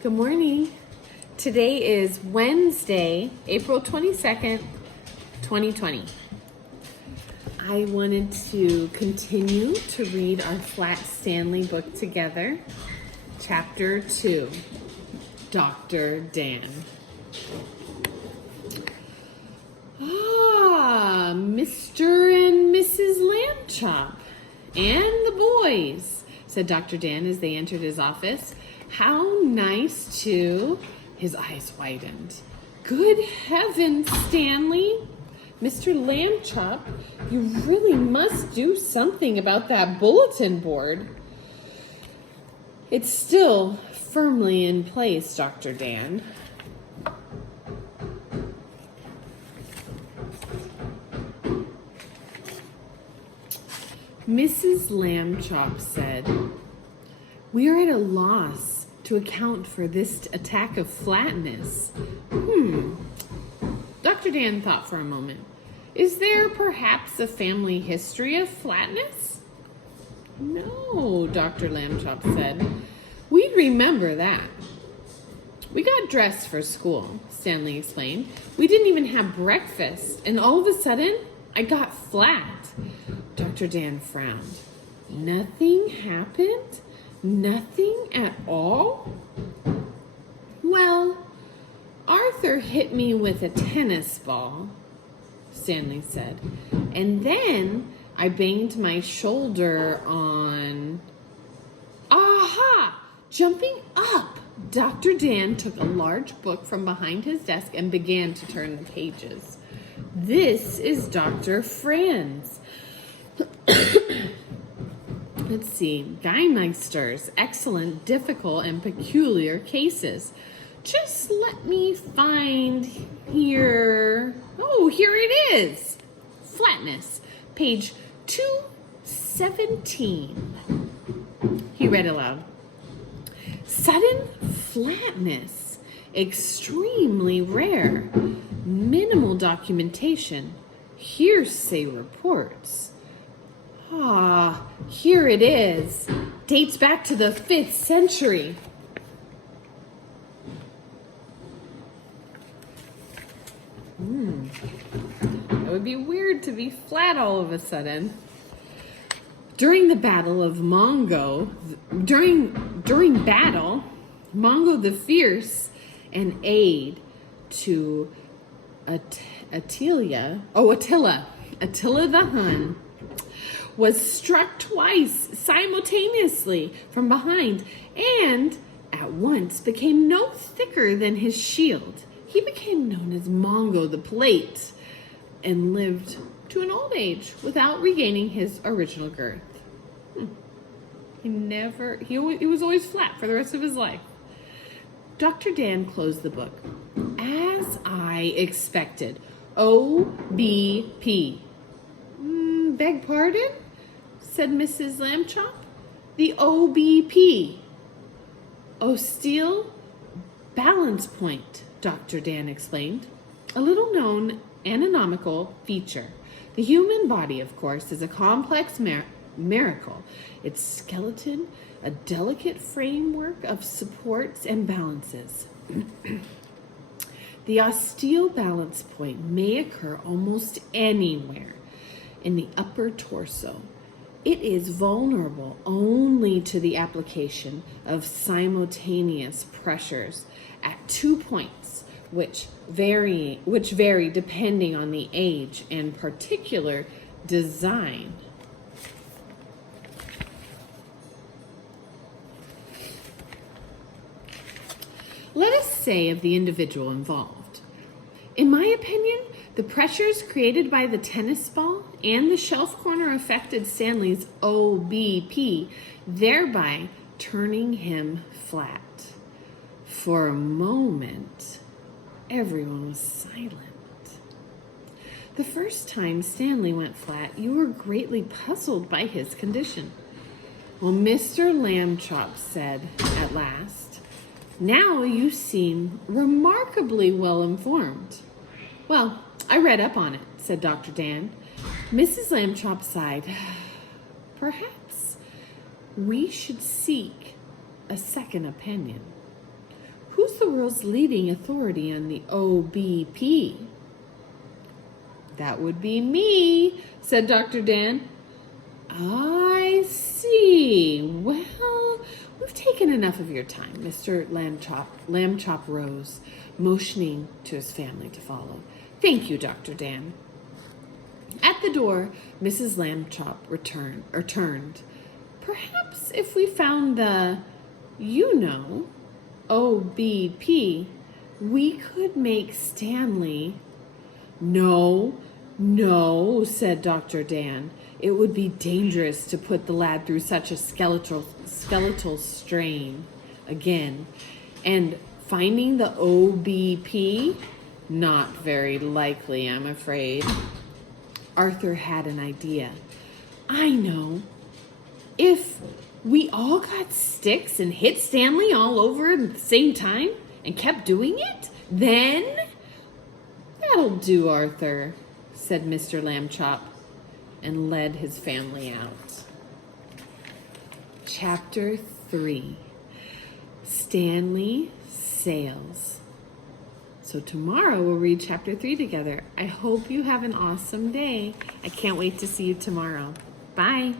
Good morning. Today is Wednesday, April 22nd, 2020. I wanted to continue to read our Flat Stanley book together. Chapter 2, Dr. Dan. Mr. and Mrs. Lambchop and the boys, said Dr. Dan as they entered his office. How nice to... His eyes widened. Good heavens, Stanley. Mr. Lambchop, you really must do something about that bulletin board. It's still firmly in place, Dr. Dan. Mrs. Lambchop said, "We are at a loss to account for this attack of flatness." Dr. Dan thought for a moment. Is there perhaps a family history of flatness? No, Dr. Lambchop said. We'd remember that. We got dressed for school, Stanley explained. We didn't even have breakfast, and all of a sudden, I got flat. Dr. Dan frowned. Nothing happened? Nothing at all? Well, Arthur hit me with a tennis ball, Stanley said, and then I banged my shoulder on... Aha! Jumping up! Dr. Dan took a large book from behind his desk and began to turn the pages. This is Dr. Franz. Let's see. Geimeister's excellent, difficult, and peculiar cases. Just let me find here. Oh, here it is. Flatness, page 217. He read aloud. Sudden flatness, extremely rare, minimal documentation, hearsay reports. Here it is. Dates back to the 5th century. It would be weird to be flat all of a sudden. During the Battle of Mongo, during battle, Mongo the Fierce, an aide to Attila the Hun, was struck twice simultaneously from behind and at once became no thicker than his shield. He became known as Mongo the Plate and lived to an old age without regaining his original girth. He was always flat for the rest of his life. Dr. Dan closed the book. As I expected, OBP. Beg pardon? Said Mrs. Lambchop. The OBP. Osteo balance point, Dr. Dan explained. A little known anatomical feature. The human body, of course, is a complex miracle. Its skeleton, a delicate framework of supports and balances. The osteo balance point may occur almost anywhere in the upper torso. It is vulnerable only to the application of simultaneous pressures at 2 points, which vary depending on the age and particular design. Let us say of the individual involved. In my opinion, the pressures created by the tennis ball and the shelf corner affected Stanley's OBP, thereby turning him flat. For a moment, everyone was silent. The first time Stanley went flat, you were greatly puzzled by his condition. Well, Mr. Lambchop said at last, now you seem remarkably well informed. Well, I read up on it, said Dr. Dan. Mrs. Lambchop sighed. Perhaps we should seek a second opinion. who's the world's leading authority on the OBP? That would be me, said Dr. Dan. I see. Well, we've taken enough of your time. Mr. Lambchop rose, motioning to his family to follow. Thank you, Dr. Dan. At the door, Mrs. Lambchop turned. Perhaps if we found the, OBP, we could make Stanley. No, said Dr. Dan. It would be dangerous to put the lad through such a skeletal strain again. And finding the OBP, not very likely, I'm afraid. Arthur had an idea. I know. If we all got sticks and hit Stanley all over at the same time and kept doing it, then... That'll do, Arthur, said Mr. Lambchop, and led his family out. Chapter 3. Stanley Sails. So tomorrow we'll read Chapter 3 together. I hope you have an awesome day. I can't wait to see you tomorrow. Bye.